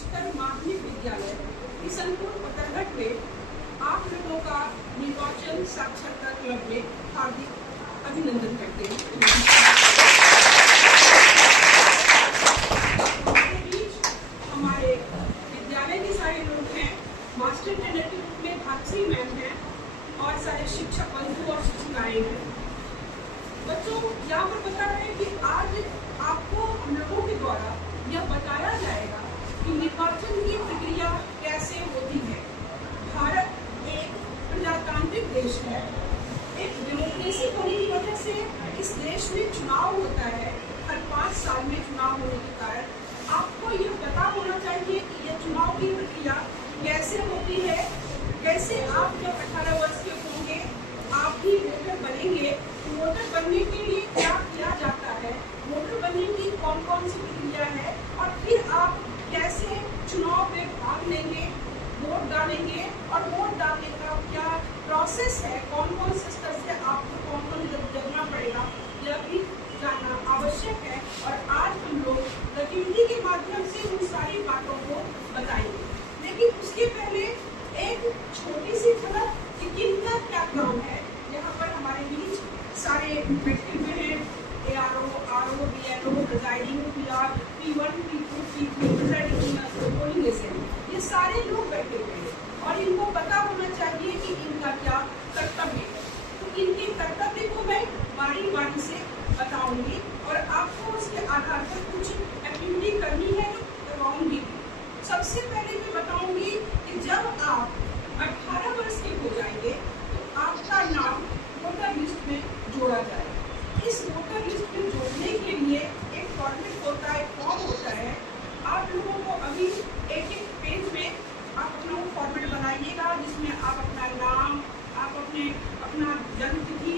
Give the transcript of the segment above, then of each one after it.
उच्चतर माध्यमिक विद्यालय किशनपुर पतरघट में आप लोगों का निर्वाचन साक्षरता क्लब में हार्दिक अभिनंदन करते हैं। हमारे बीच हमारे विद्यालय के सारे लोग हैं, मास्टर ट्रेनर के रूप में भागश्री मैम हैं और सारे शिक्षक बंधु और शिक्षिकाएं हैं। बच्चों, यहाँ पर बता रहे हैं कि आज आपको हम लोगों के द्वारा यह बताया जाएगा कि निर्वाचन की प्रक्रिया कैसे होती है। भारत एक प्रजातांत्रिक देश है। एक डेमोक्रेसी होने की वजह से इस देश में चुनाव होता है। हर 5 साल में चुनाव होने के कारण आपको यह पता होना चाहिए कि यह चुनाव की प्रक्रिया कैसे होती है, कैसे आप जब 18 वर्ष के होंगे आप भी वोटर बनेंगे। वोटर बनने के लिए क्या किया जाता है, वोटर बनने की कौन कौन सी प्रक्रिया है और फिर आप कैसे चुनाव में भाग लेंगे, वोट डालेंगे और वोट डालने का क्या प्रोसेस है, कौन कौन से स्तर से आपको कौन कौन जगना पड़ेगा, यह भी जानना आवश्यक है। और आज हम लोग गतिविधि के माध्यम से उन सारी बातों को बताएंगे। लेकिन उसके पहले एक छोटी सी झलक कि किनका क्या काम है। यहाँ पर हमारे बीच सारे बैठे हुए हैं, ARO, RO, BLO, presiding PR, P1, P2, P3, presiding polling agent, ये सारे लोग बैठे हुए हैं और इनको पता होना चाहिए कि इनका क्या कर्तव्य है। तो इनके कर्तव्य को मैं बारी बारी से बताऊंगी और आपको उसके आधार पर कुछ एक्टिविटी करनी है जो करवाऊंगी। सबसे पहले मैं बताऊंगी कि जब आप 18 वर्ष के हो जाएंगे तो आपका नाम वोटर लिस्ट में जोड़ा जाएगा। इस वोटर लिस्ट में जोड़ने के लिए एक फॉर्मेट होता है, फॉर्म होता है। आप लोगों को अभी एक पेज में आप अपना फॉर्मेट बनाइएगा जिसमें आप अपना नाम, आप अपना जन्म तिथि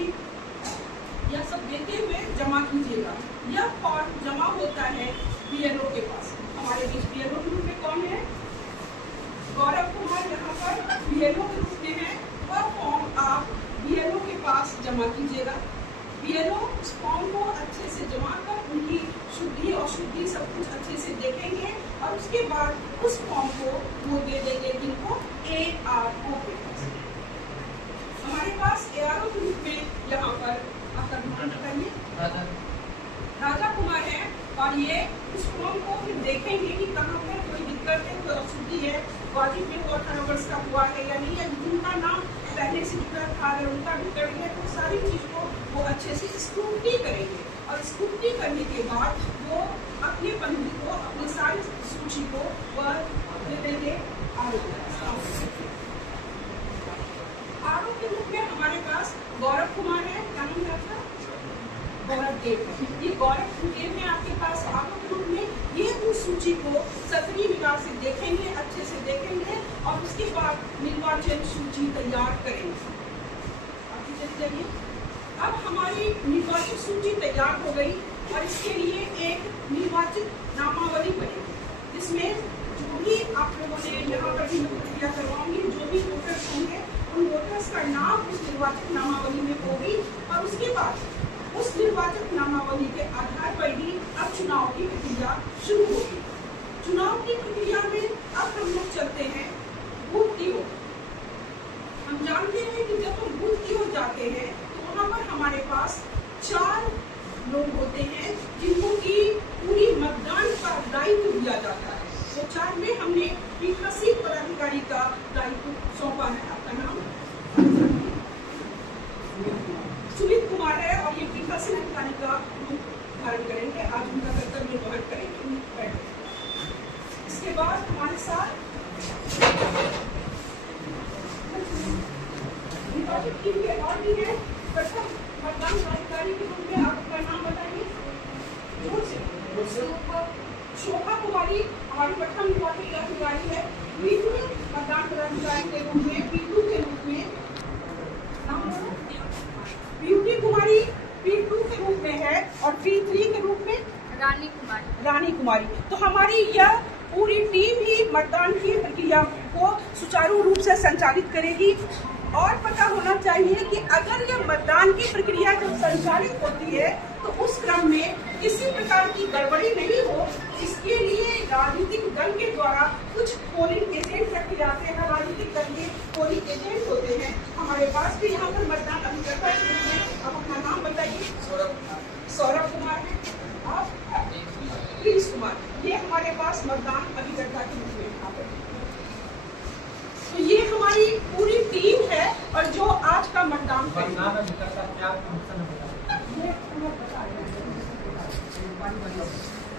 यह सब देते हुए जमा कीजिएगा। यह फॉर्म जमा होता है BLO के पास। हमारे बीच BLO के रूप में कौन है? गौरव कुमार यहाँ पर BLO के रूप में है। वह फॉर्म आप BLO के पास जमा कीजिएगा। BLO उस फॉर्म को अच्छे से जमा कर उनकी शुद्धि और शुद्धि सब कुछ अच्छे से देखेंगे और उसके बाद उस फॉर्म को वो दे देंगे जिनको ARO के पास। हमारे पास ARO के रूप में यहाँ पर आपका नाम बताइए, राजा कुमार है और ये उस फॉर्म को फिर देखेंगे कि कहाँ पर कोई दिक्कत है, कोई अशुद्धि है, वाजिब में वो 18 वर्ष का हुआ है या नहीं, या जिनका नाम पहले से जुड़ा था अगर उनका भी कर दिया तो सारी चीज को वो अच्छे से स्क्रूटनी करेंगे और स्क्रूटनी करने के बाद वो अपने बंधु को, अपनी सारी सूची को वह दे देंगे आरो के रूप में हमारे पास गौरव कुमार है। क्या नाम है आपका? गौरव देव। ये गौरव देव है आपके पास आरो के रूप में। ये उस सूची को सतरी विभाग से देखेंगे, अच्छे से देखेंगे और उसके बाद निर्वाचन सूची तैयार करेंगे। आगे चले जाइए। अब हमारी निर्वाचन सूची तैयार हो गई और इसके लिए एक निर्वाचित नामावली बनेगी जिसमें जो भी आप लोगों ने यहाँ पर भी प्रक्रिया करवाऊंगी, जो भी वोटर्स होंगे उन वोटर्स का नाम उस निर्वाचित नामावली में होगी और उसके बाद उस निर्वाचित नामावली के आधार पर ही अब चुनाव की प्रक्रिया शुरू होगी। चुनाव की प्रक्रिया में अब हम लोग चलते हैं बूथ की ओर। हम जानते हैं कि जब हम बूथ की ओर जाते हैं तो वहाँ पर हमारे पास 4 लोग होते हैं जिनको की पूरी मतदान का दायित्व दिया जाता है। तो 4 में हमने पीठासीन पदाधिकारी का दायित्व सौंपा है। आपका नाम सुमित कुमार है और ये पीठासीन अधिकारी का रूप धारण करेंगे। आज उनका कर्तव्य निर्वहन करेंगे। इसके बाद हमारे साथ निर्वाचित टीम के और भी है। प्रथम मतदान पदाधिकारी के रूप में आप अपना नाम बताइए। शोभा कुमारी हमारी प्रथम निर्वाचित पदाधिकारी है। द्वितीय मतदान पदाधिकारी के रूप में P2 के रूप में नाम ब्यूटी कुमारी P2 के रूप में है और P3 के रूप में रानी कुमारी। तो हमारी यह पूरी टीम ही मतदान की प्रक्रिया को सुचारू रूप से संचालित करेगी। और पता होना चाहिए कि अगर यह मतदान की प्रक्रिया जब संचालित होती है तो उस क्रम में किसी प्रकार की गड़बड़ी नहीं हो, इसके लिए राजनीतिक दल के द्वारा पोलिंग एजेंट रखे जाते हैं, राजनीतिक दल के पोलिंग एजेंट होते हैं। हमारे पास भी यहाँ पर मतदान अभिकर्ता हैं। आप अपना नाम बताइए। सौरभ कुमार है। आप? प्रिंस कुमार। ये हमारे पास मतदान अभिकर्ता के रूप में यहाँ पर। तो ये हमारी पूरी टीम है और जो आज का मतदान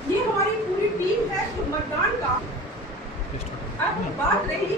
ये हमारी पूरी टीम है जो मतदान का। अब बात रही